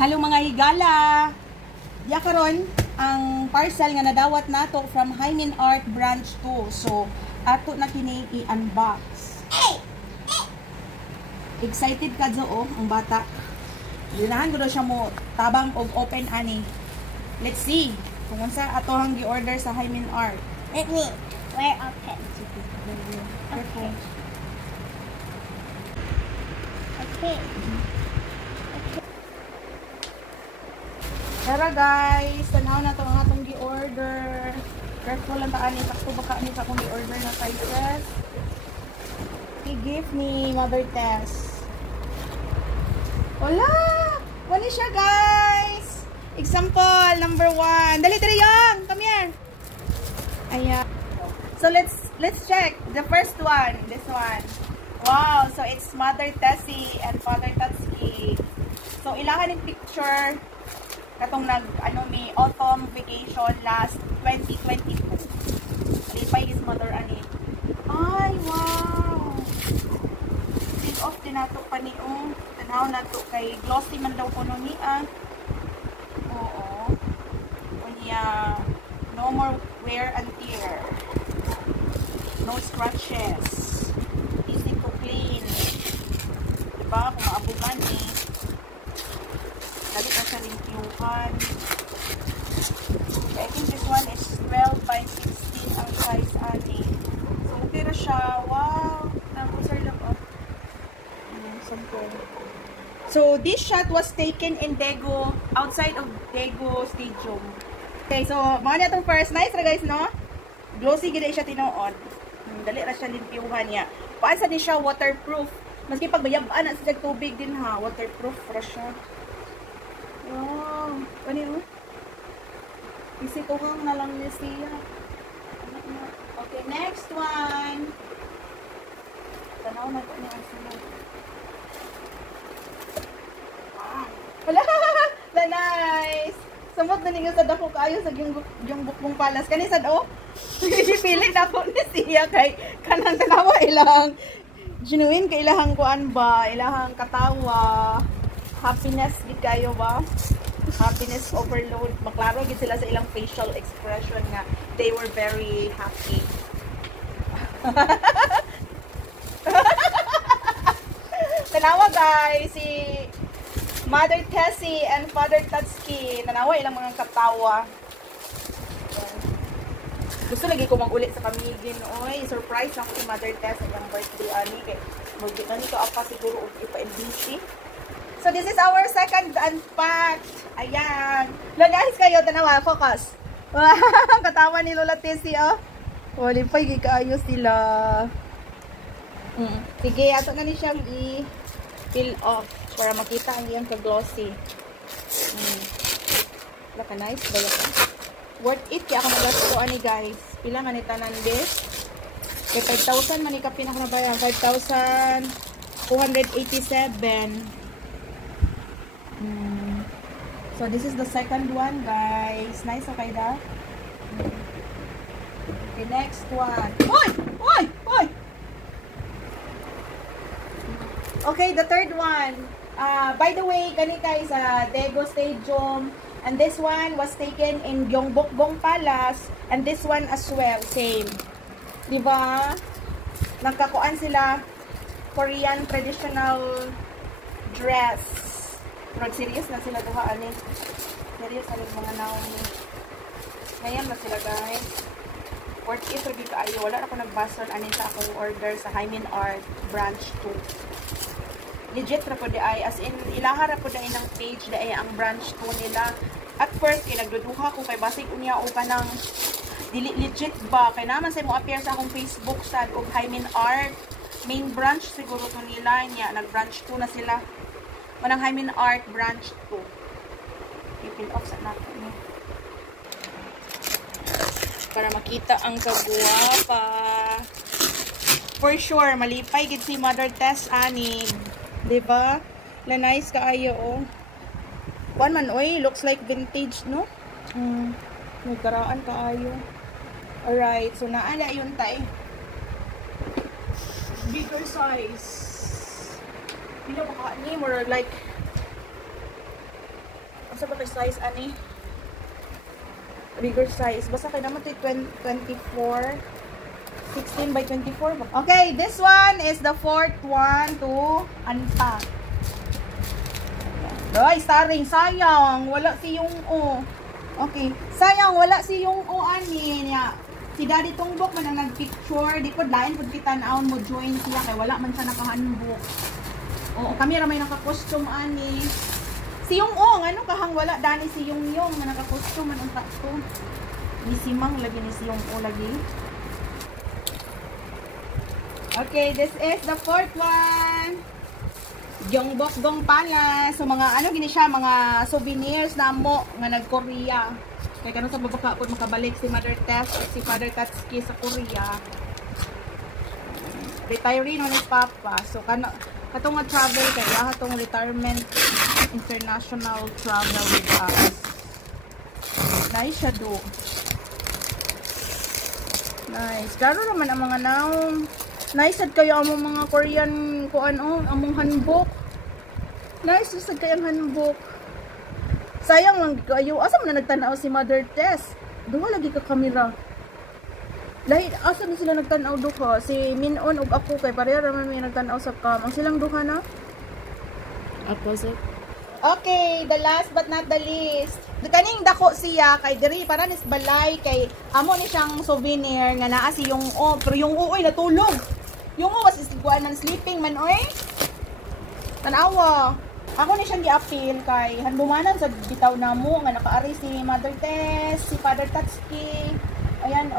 Hello mga higala! Ya karon ang parcel nga nadawat nato from Hymen Art Branch 2. So, ato na kini i-unbox. Excited ka zo ang bata. Dinahan ko daw siya mo tabang og open ani. Let's see kung unsa ato ang gi-order sa Hymen Art. Let me wear open. Okay. Okay. Tara guys, tanaw na to ang atong gi-order. Careful lang ta ani sakto baka ani sa akong gi-order na sizes. I-give me Mother Tess. Wala! Wala siya guys! Example number 1. Dali dali yang! Come here! Ayan. So let's check the first one. This one. Wow! So it's Mother Tessie and Father Tatsuki. So ilahan yung picture katong may autumn vacation last 2022. Alipay is mother ani. Ay, wow! Take off din nato pa ni tanaw nato kay glossy man daw kuno niya. Oo. Unya, no more wear and tear. No scratches. Easy to clean. Diba? Kung maabugan eh. Dali na siya limpiyuhan. I think this one is 12 by 16 ang size ani. So, okay na siya. Wow! Sorry lang oh. So, this shot was taken in Daegu, outside of Daegu Stadium. Okay, so, mga na itong first. Nice na guys, no? Glossy gina siya tinuod. Dali na siya limpiyuhan niya. Paansa din siya waterproof. Maski pag bayabaan na sa tubig din ha. Waterproof para siya. Wow! Ano yun? Isikuhang na lang niya siya. Okay, next one. Tanaw na ito niya ang sunod. Wala! La nice! Sumot na ninyo sa dako kayo sa yung bukbong palas. Kanisad o? Piling na po ni siya kay kanang tanawa ilang genuine kay ilahang kuan ba? Ilahang katawa. Happiness gid kayo ba? Happiness overload. Maklaro gid sila sa ilang facial expression nga they were very happy. Tanawa guys, si Mother Tessie and Father Tatsuki. Tanawa ilang mga katawa. Gusto lagi ko mag-ulit sa kamigin. Oy, surprise ako si Mother Tessie ang birthday ani kay magdita nito apa siguro og ipa-NBC. So, this is our second unpacked. Ayan. Guys, kayo, tanawa, focus. Ang katawa ni Lola Tessie, oh. Walipay, gikaayo sila. Sige, ato na ni siyang i-peel off para makita ang iyang ka-glossy. Laka nice, ba yun? Worth it, kaya ako mag-gasto ani guys. Pila nga ni tanan this? Kaya 5,000 man ikapin ako na bayan. 5,487. So this is the second one guys. Nice okay da. Okay, next one. Oy! Oy! Oy! Okay, the third one. By the way, kani guys Daegu Stadium, and this one was taken in Gyeongbokgung Palace, and this one as well, same. Diba? Nagkakuan sila Korean traditional dress. Pero serious na sila duha ani. Serious na mga naong ni. Ngayon na sila guys. Worth it review kaayo. Wala ako nagbason ani sa akong order sa Hymen Art Branch 2. Legit ra po di ay. As in, ilaha ra po di ay ng page di ay ang Branch 2 nila. At first, nagduduha ko kay basig unya o ka ng dili legit ba. Kaya naman sa mo appear sa akong Facebook sad og Hymen Art. Main branch siguro to nila niya. Nag-branch 2 na sila. Manang Hymen Art Branch 2. I-peel off sa natin. Para makita ang kaguwapa. For sure, malipay gid si Mother Tess ani. Diba? Na nice kaayo oh. One man oy, looks like vintage no? Nagkaraan kaayo. Alright, so naala yun tay. Bigger size. Pila ba ka ni? More like Unsa ba kay size ani? Bigger size. Basta kay naman ito 24. 16 by 24. Okay, this one is the fourth one to unpack. Ay, starring. Sayang. Wala si yung O. Okay. Sayang. Wala si yung O ani niya. Si Daddy Tungbok man ang nagpicture. Di po lain pag kita naon mo join siya. Kay wala man siya nakahandbook. Oo, kami ramay naka-costume ani. Si yung O, ano kahang wala. Dani si yung na naka-costume. Anong takto? Ni si Mang lagi ni si yung O lagi. Okay, this is the fourth one. Gyeongbokgung Palace. So mga ano gini siya, mga souvenirs na mo nga nag-Korea. Kaya karon sa babaka po makabalik si Mother Tef at si Father Katsuki sa Korea. Retiree no ni Papa. So katong nga travel kaya katong retirement international travel with us. Nice siya do. Nice. Klaro naman ang mga naong. Nice sad kayo among mga Korean kuan among hanbok. Nice sad kayo ang hanbok. Sayang lang kayo. Asa man na nagtan-aw si Mother Tess? Duha lagi ka kamera. Lahi asa man sila nagtan-aw duha? Si Minon ug ako kay pareha ra man may nagtan-aw sa cam. Ang silang duha na? Opposite. Okay, the last but not the least. Kaning dako siya kay diri para nis balay kay amo ni siyang souvenir nga naa si yung O, pero yung O ay natulog. Yung O was isiguan ng sleeping man oy. Tanawa. Ako ni siyang gi-appeal kay handumanan sa bitaw namo nga nakaari si Mother Tess, si Father Tatsuki. Ayan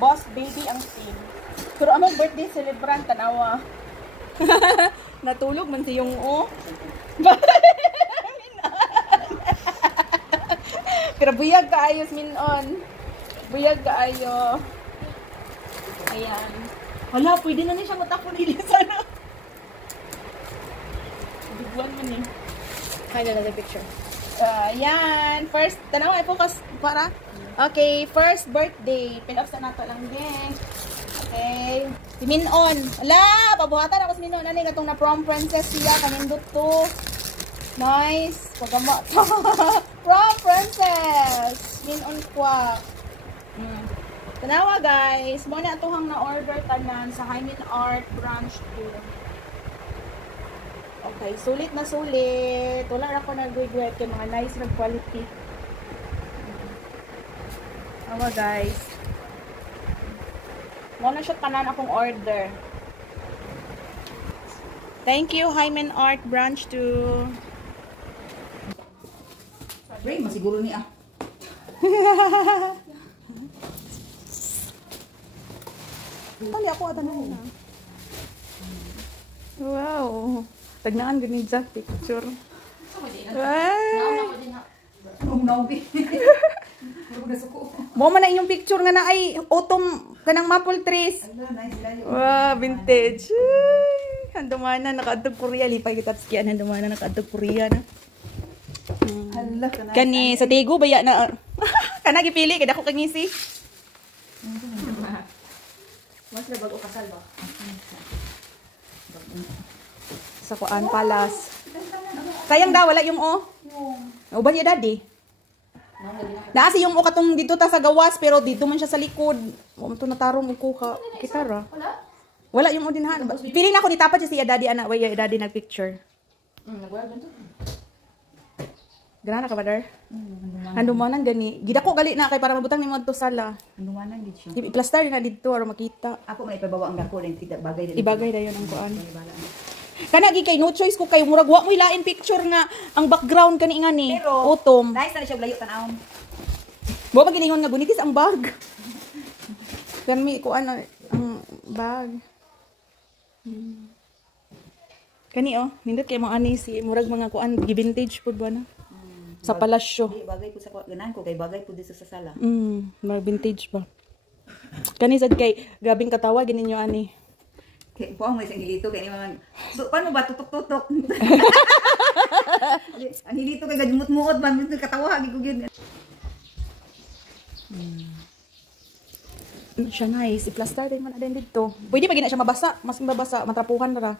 boss baby ang team. Pero among birthday celebrant tanawa. Natulog man si yung O. Pero buyag kaayo Minon. Buyag kaayo. Ayan. Hala, pwede na ni siya matapon nila sana. Biguan man eh. Kaya na picture. Ayan. First, tanaw ay focus para. Okay, first birthday. Pilox na nato lang din. Okay. Si Minon. Hala, pabuhatan ako si Minon. Ano yung itong na prom princess siya. Kanindot to. Nice. Pagama to. Prom princess. Minon kwa. Tanawa guys. Muna ituhang na-order tanan sa Hymen Art Branch 2. Okay. Sulit na sulit. Wala ako nag-regret kay mga nice na quality. Tanawa guys. Muna siya tanan akong order. Thank you, Hymen Art Branch 2. Bring, masiguro niya. Pali ako atanan na. Wow. Tagnaan gani exact picture. Wow. Mo man na inyong picture nga na ay autumn kanang maple trees. Wow, vintage. Handumana nakaadtog Korea lipay kita skian handumana nakaadtog Korea na. Kani sa Tigo baya na kana gipili kay dako kangisi. Mas na bago kasal ba? Sa Kuan Palace. Sayang daw wala yung O. O ba niya daddy? Naasi yung O katong dito ta sa gawas pero dito man siya sa likod. Mo to natarong ko ka kitara. Wala yung O din ha. Pili na ako nitapat siya daddy ana way daddy nagpicture. Nagwala dito. Gana ka ba dar? Handumanan gani. Gidako gali na kay para mabutang ni mo to sala. Handumanan gid siya. I-plaster na dito para makita. Ako may ipabawa ang dako din tidak bagay din. Ibagay dayon ang kuan. Kana gi kay no choice ko kay murag wa mo ilain picture nga ang background kani nga ni autumn. Nice na siya layo tan-awon. Wa ba giningon nga bunitis ang bag. Kan mi kuan ang bag. Kani nindot kay mo ani si murag mga kuan gi-vintage pud ba na. Sa palasyo. Bagay po sa ganan ko kay bagay po dito sa sala. Mga vintage ba. Kani sad kay gabing katawa gininyo ani. Kay po mo isang hilito kay ni mga paano ba tutok-tutok. Ang hilito kay gadmut-muot man katawa gi ko gyud. Siya nice. I-plaster din mo na din dito. Pwede pa gina siya mabasa. Mas mabasa. Matrapuhan na ra.